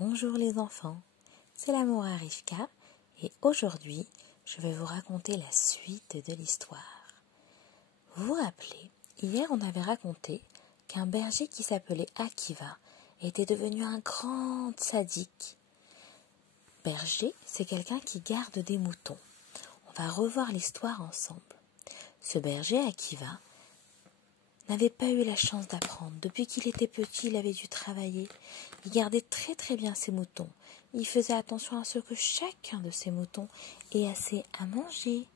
Bonjour les enfants, c'est la Mora Rivka et aujourd'hui je vais vous raconter la suite de l'histoire. Vous vous rappelez, hier on avait raconté qu'un berger qui s'appelait Akiva était devenu un grand sadique. Berger, c'est quelqu'un qui garde des moutons. On va revoir l'histoire ensemble. Ce berger Akiva n'avait pas eu la chance d'apprendre. Depuis qu'il était petit, il avait dû travailler. Il gardait très très bien ses moutons. Il faisait attention à ce que chacun de ses moutons ait assez à manger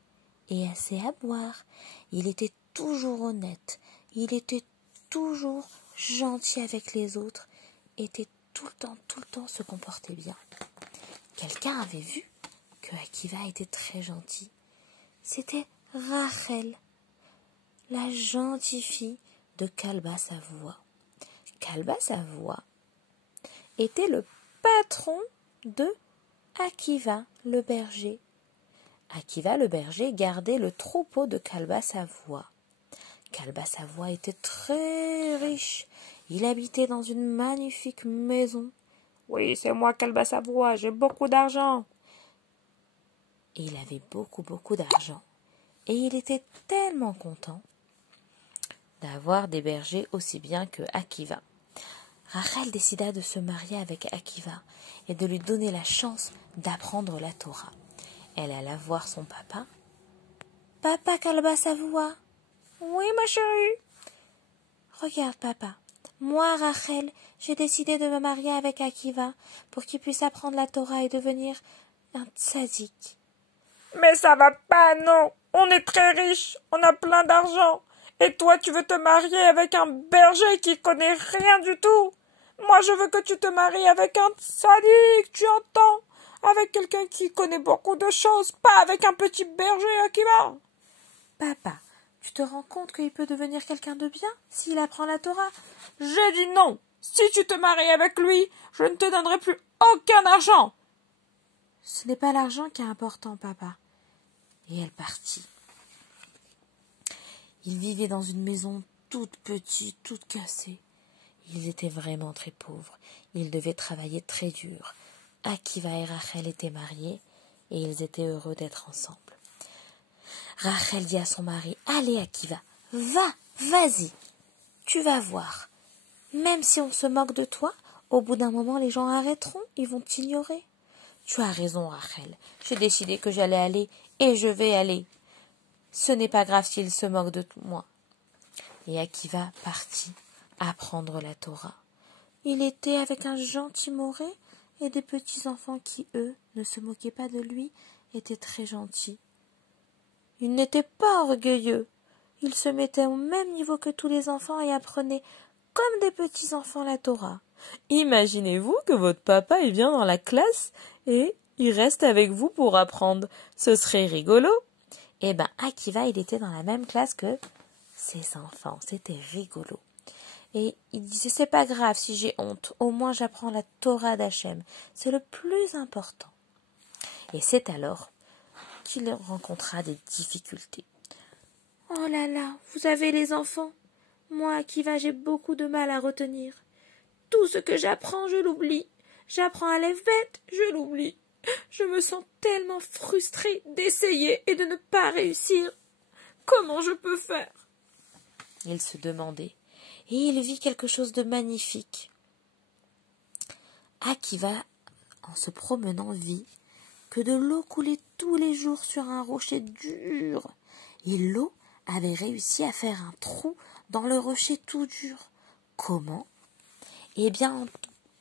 et assez à boire. Il était toujours honnête. Il était toujours gentil avec les autres. Était tout le temps se comportait bien. Quelqu'un avait vu que Akiva était très gentil. C'était Rachel, la gentille fille de Kalba Savoie. Kalba Savoie était le patron de Akiva le berger. Akiva le berger gardait le troupeau de Kalba Savoie. Kalba Savoie était très riche. Il habitait dans une magnifique maison. Oui, c'est moi Kalba Savoie, j'ai beaucoup d'argent. Et il avait beaucoup d'argent. Et il était tellement content d'avoir des bergers aussi bien que Akiva. Rachel décida de se marier avec Akiva et de lui donner la chance d'apprendre la Torah. Elle alla voir son papa. « Papa Kalba Savoie ?»« Oui, ma chérie. »« Regarde, papa, moi, Rachel, j'ai décidé de me marier avec Akiva pour qu'il puisse apprendre la Torah et devenir un tzaddik. »« Mais ça va pas, non. On est très riches, on a plein d'argent. Et toi, tu veux te marier avec un berger qui connaît rien du tout. Moi, je veux que tu te maries avec un tzaddik, tu entends? Avec quelqu'un qui connaît beaucoup de choses, pas avec un petit berger Akiva. »« Papa, tu te rends compte qu'il peut devenir quelqu'un de bien s'il apprend la Torah? »« J'ai dit non. Si tu te maries avec lui, je ne te donnerai plus aucun argent. »« Ce n'est pas l'argent qui est important, papa. » Et elle partit. Ils vivaient dans une maison toute petite, toute cassée. Ils étaient vraiment très pauvres. Ils devaient travailler très dur. Akiva et Rachel étaient mariés et ils étaient heureux d'être ensemble. Rachel dit à son mari, « Allez Akiva, vas-y, tu vas voir. Même si on se moque de toi, au bout d'un moment les gens arrêteront, ils vont t'ignorer. » Tu as raison Rachel, j'ai décidé que j'allais aller et je vais aller. Ce n'est pas grave s'ils se moquent de moi. Et Akiva partit apprendre la Torah. Il était avec un gentil moré et des petits-enfants qui, eux, ne se moquaient pas de lui, étaient très gentils. Il n'était pas orgueilleux. Il se mettait au même niveau que tous les enfants et apprenait comme des petits-enfants la Torah. Imaginez-vous que votre papa il vient dans la classe et il reste avec vous pour apprendre. Ce serait rigolo. Eh bien, Akiva, il était dans la même classe que ses enfants. C'était rigolo. Et il disait, c'est pas grave si j'ai honte. Au moins, j'apprends la Torah d'Hachem. C'est le plus important. Et c'est alors qu'il rencontra des difficultés. Oh là là, vous avez les enfants. Moi, Akiva, j'ai beaucoup de mal à retenir. Tout ce que j'apprends, je l'oublie. J'apprends à lève bête, je l'oublie. Je me sens tellement frustrée d'essayer et de ne pas réussir. Comment je peux faire? Il se demandait, et il vit quelque chose de magnifique. Akiva, en se promenant, vit que de l'eau coulait tous les jours sur un rocher dur, et l'eau avait réussi à faire un trou dans le rocher tout dur. Comment? Eh bien, en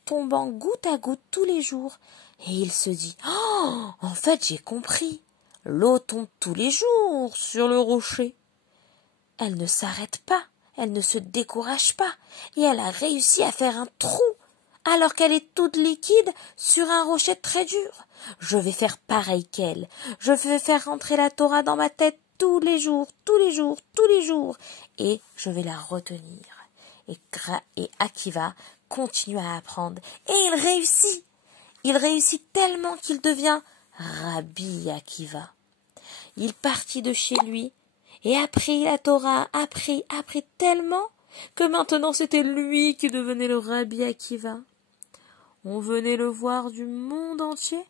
tombant goutte à goutte tous les jours. Et il se dit, « Oh, en fait, j'ai compris. L'eau tombe tous les jours sur le rocher. Elle ne s'arrête pas, elle ne se décourage pas, et elle a réussi à faire un trou, alors qu'elle est toute liquide sur un rocher très dur. Je vais faire pareil qu'elle. Je vais faire rentrer la Torah dans ma tête tous les jours, et je vais la retenir. » Et Akiva continue à apprendre, et il réussit. Il réussit tellement qu'il devient Rabbi Akiva. Il partit de chez lui et apprit la Torah, apprit tellement que maintenant c'était lui qui devenait le Rabbi Akiva. On venait le voir du monde entier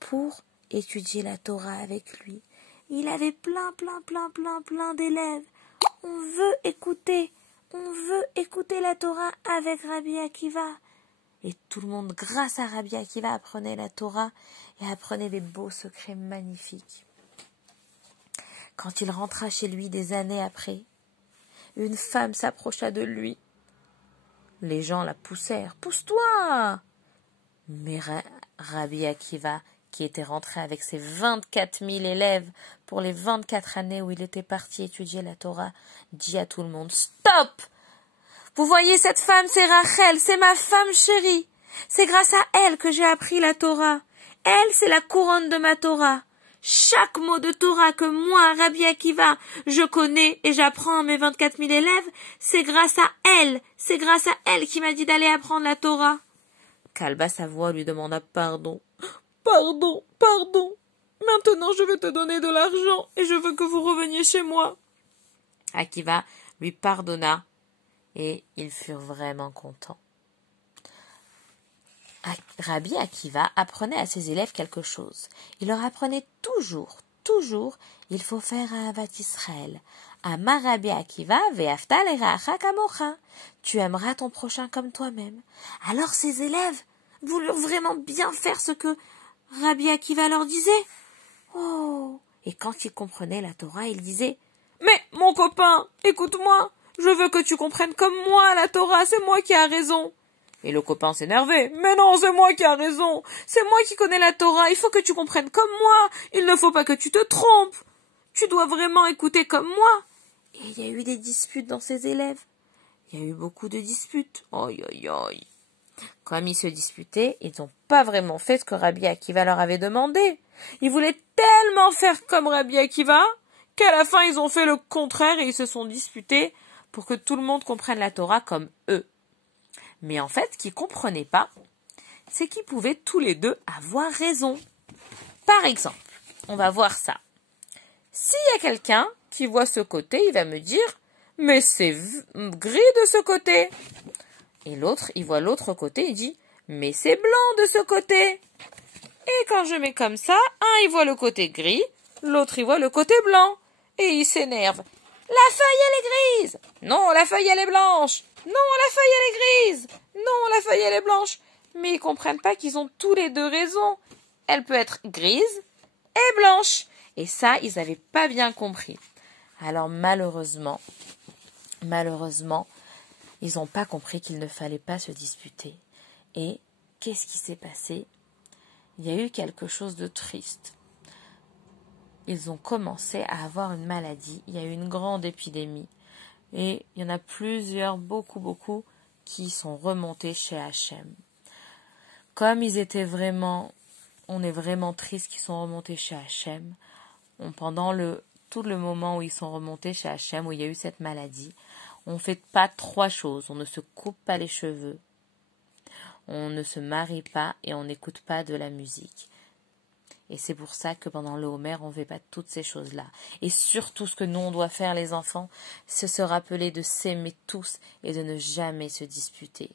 pour étudier la Torah avec lui. Il avait plein d'élèves. On veut écouter la Torah avec Rabbi Akiva. Et tout le monde, grâce à Rabbi Akiva, apprenait la Torah et apprenait des beaux secrets magnifiques. Quand il rentra chez lui des années après, une femme s'approcha de lui. Les gens la poussèrent. « Pousse-toi !» Mais Rabbi Akiva, qui était rentré avec ses 24 000 élèves pour les 24 années où il était parti étudier la Torah, dit à tout le monde « Stop ! Vous voyez cette femme, c'est Rachel, c'est ma femme chérie. C'est grâce à elle que j'ai appris la Torah. Elle, c'est la couronne de ma Torah. Chaque mot de Torah que moi, Rabbi Akiva, je connais et j'apprends à mes 24 000 élèves, c'est grâce à elle qui m'a dit d'aller apprendre la Torah. » Kalba, sa voix, lui demanda pardon. « Pardon. Maintenant, je vais te donner de l'argent et je veux que vous reveniez chez moi. » Akiva lui pardonna et ils furent vraiment contents. Rabbi Akiva apprenait à ses élèves quelque chose. Il leur apprenait toujours, il faut faire un Ahavat Israël. Amar Rabbi Akiva ve'afta l'eracha kamocha. Tu aimeras ton prochain comme toi-même. Alors ses élèves voulurent vraiment bien faire ce que Rabbi Akiva leur disait. Oh! Et quand ils comprenaient la Torah, ils disaient « Mais, mon copain, écoute-moi, je veux que tu comprennes comme moi la Torah, c'est moi qui ai raison. » Et le copain s'énervait. « Mais non, c'est moi qui ai raison, c'est moi qui connais la Torah, il faut que tu comprennes comme moi, il ne faut pas que tu te trompes. Tu dois vraiment écouter comme moi. » Et il y a eu des disputes dans ses élèves. Il y a eu beaucoup de disputes. Aïe, aïe, aïe. Comme ils se disputaient, ils n'ont pas vraiment fait ce que Rabbi Akiva leur avait demandé. Ils voulaient tellement faire comme Rabbi Akiva qu'à la fin ils ont fait le contraire et ils se sont disputés pour que tout le monde comprenne la Torah comme eux. Mais en fait, ce qu'ils ne comprenaient pas, c'est qu'ils pouvaient tous les deux avoir raison. Par exemple, on va voir ça. S'il y a quelqu'un qui voit ce côté, il va me dire « Mais c'est gris de ce côté !» Et l'autre, il voit l'autre côté, il dit « Mais c'est blanc de ce côté !» Et quand je mets comme ça, un il voit le côté gris, l'autre il voit le côté blanc. Et il s'énerve. « La feuille elle est grise !»« Non, la feuille elle est blanche !»« Non, la feuille elle est grise !»« Non, la feuille elle est blanche !» Mais ils comprennent pas qu'ils ont tous les deux raison. Elle peut être grise et blanche. Et ça, ils n'avaient pas bien compris. Alors malheureusement, ils n'ont pas compris qu'il ne fallait pas se disputer. Et qu'est-ce qui s'est passé? Il y a eu quelque chose de triste. Ils ont commencé à avoir une maladie. Il y a eu une grande épidémie. Et il y en a plusieurs, beaucoup, qui sont remontés chez Hachem. Comme ils étaient vraiment, on est vraiment triste qu'ils sont remontés chez Hachem. Pendant tout le moment où ils sont remontés chez Hachem, où il y a eu cette maladie, on ne fait pas 3 choses. On ne se coupe pas les cheveux, on ne se marie pas et on n'écoute pas de la musique. Et c'est pour ça que pendant le Homer, on ne fait pas toutes ces choses-là. Et surtout, ce que nous, on doit faire, les enfants, c'est se rappeler de s'aimer tous et de ne jamais se disputer.